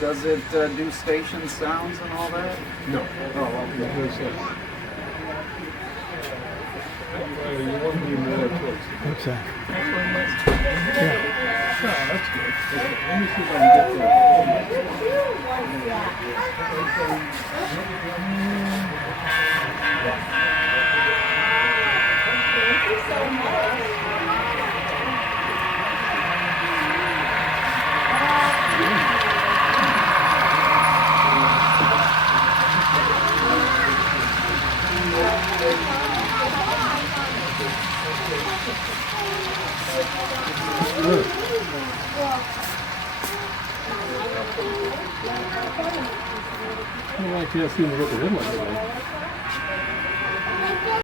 Does it do station sounds and all that? No. Oh, okay. You want to be more close. What's that? Oh, that's good. Let me see if I can get I don't like to see him look at him like that.